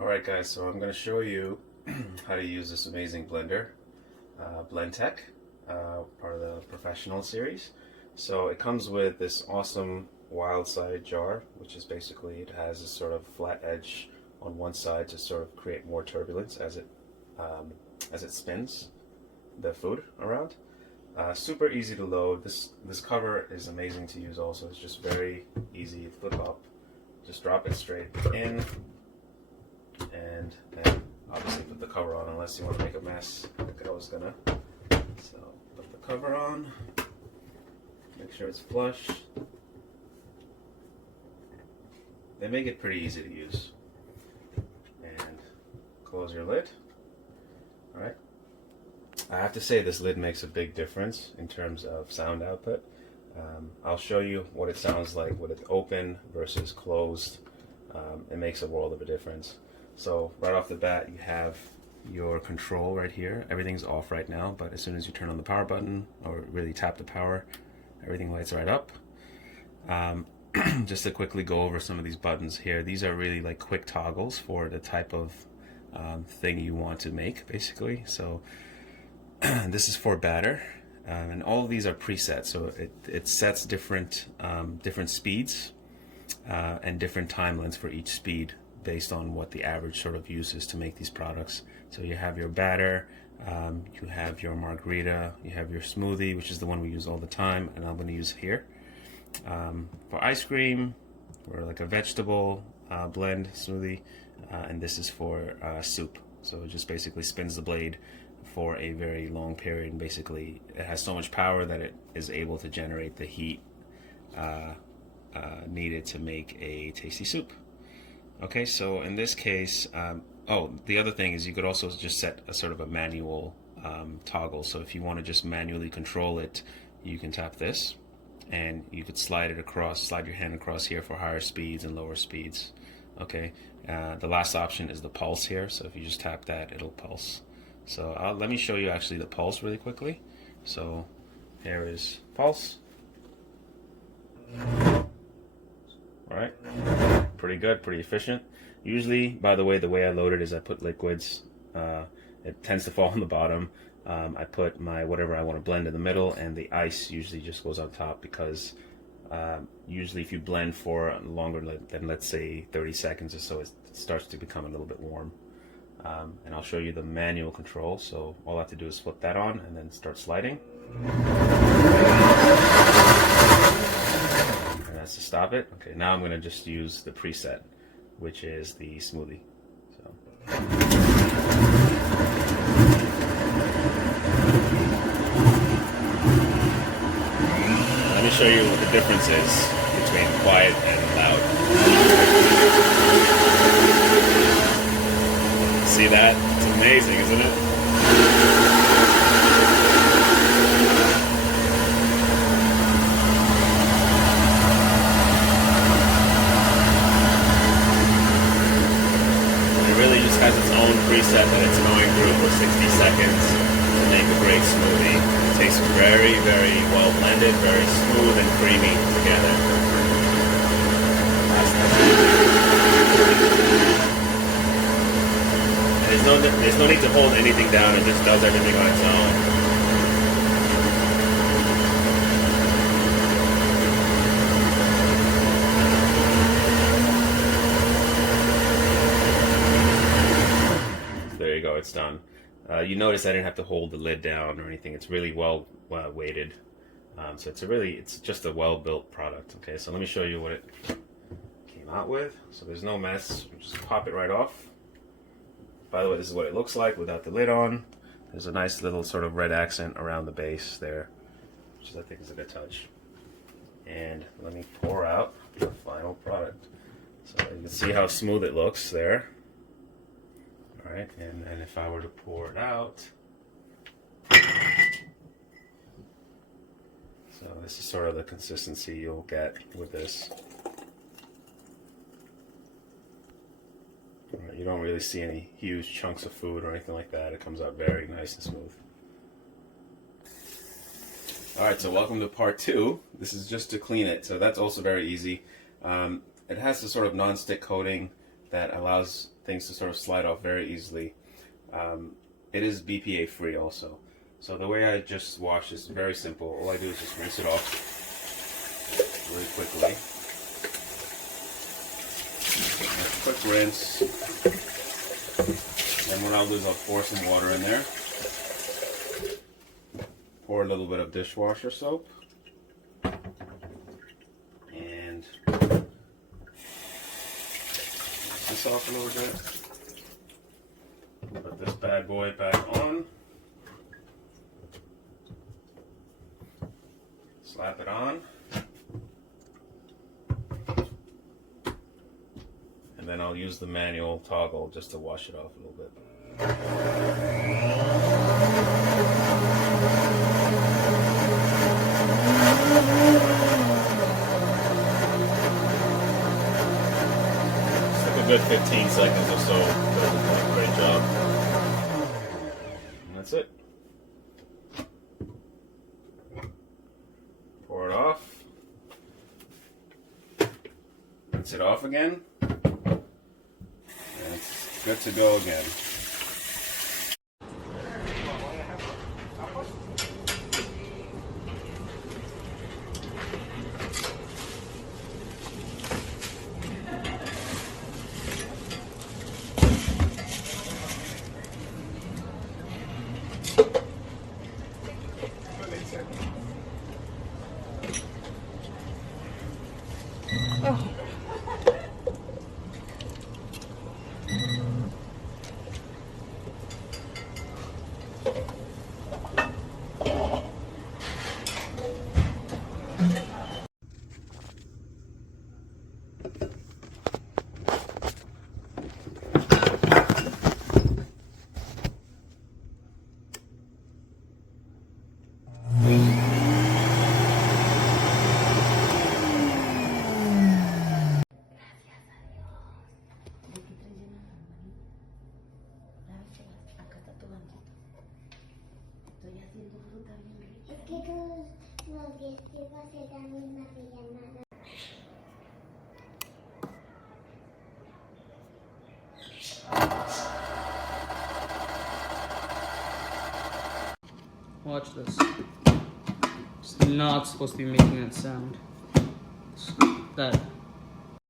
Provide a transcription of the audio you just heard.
Alright guys, so I'm going to show you how to use this amazing blender, Blendtec, part of the professional series. So it comes with this awesome WildSide jar, which is basically, it has a sort of flat edge on one side to sort of create more turbulence as it spins the food around. Super easy to load. This cover is amazing to use also. It's just very easy. Flip up, just drop it straight in, and then obviously put the cover on unless you want to make a mess like I was gonna. So put the cover on, make sure it's flush. They make it pretty easy to use. And close your lid. Alright. I have to say this lid makes a big difference in terms of sound output. I'll show you what it sounds like with it open versus closed. It makes a world of a difference. So right off the bat you have your control right here. Everything's off right now, but as soon as you turn on the power button or really tap the power, everything lights right up. Just to quickly go over some of these buttons here, these are really like quick toggles for the type of thing you want to make basically. So this is for batter, and all of these are preset, so it sets different speeds and different time lengths for each speed based on what the average sort of use is to make these products. So you have your batter, you have your margarita, you have your smoothie, which is the one we use all the time, and I'm going to use here. For ice cream, or like a vegetable blend smoothie, and this is for soup. So it just basically spins the blade for a very long period, and basically it has so much power that it is able to generate the heat needed to make a tasty soup. Okay, so in this case, oh, the other thing is you could also just set a sort of a manual toggle. So if you want to just manually control it, you can tap this and you could slide it across, slide your hand across here for higher speeds and lower speeds. Okay, the last option is the pulse here, so if you just tap that, it'll pulse. So let me show you actually the pulse really quickly. So here is pulse. Alright, pretty good, pretty efficient. Usually, by the way I load it is I put liquids. It tends to fall on the bottom. I put my whatever I want to blend in the middle, and the ice usually just goes on top because usually if you blend for longer than let's say 30 seconds or so, it starts to become a little bit warm. And I'll show you the manual control. So all I have to do is flip that on and then start sliding. And that's to stop it. Okay, now I'm going to just use the preset, which is the smoothie. So. Let me show you what the difference is between quiet and loud. See that? It's amazing, isn't it? It really just has its own preset that it's going through for 60 seconds to make a great smoothie. It tastes very, very well blended, very smooth and creamy together. There's no need to hold anything down, it just does everything on its own. So there you go, it's done. You notice I didn't have to hold the lid down or anything. It's really well weighted. So it's just a well-built product. Okay, so let me show you what it came out with. So there's no mess, just pop it right off. By the way, this is what it looks like without the lid on. There's a nice little sort of red accent around the base there, which I think is a good touch. And let me pour out the final product. So you can see how smooth it looks there. All right, and if I were to pour it out, so this is sort of the consistency you'll get with this. You don't really see any huge chunks of food or anything like that. It comes out very nice and smooth. Alright, so welcome to part 2. This is just to clean it. So that's also very easy. It has a sort of non-stick coating that allows things to sort of slide off very easily. It is BPA free also. So the way I just wash is very simple. All I do is just rinse it off really quickly. A quick rinse. Then what I'll do is I'll pour some water in there. Pour a little bit of dishwasher soap. And this off a little bit. Put this bad boy back on. Slap it on. And then I'll use the manual toggle just to wash it off a little bit. Just took a good 15 seconds or so. Great job. And that's it. Pour it off. Rinse it off again. And it's good to go again. Watch this. It's not supposed to be making that sound. That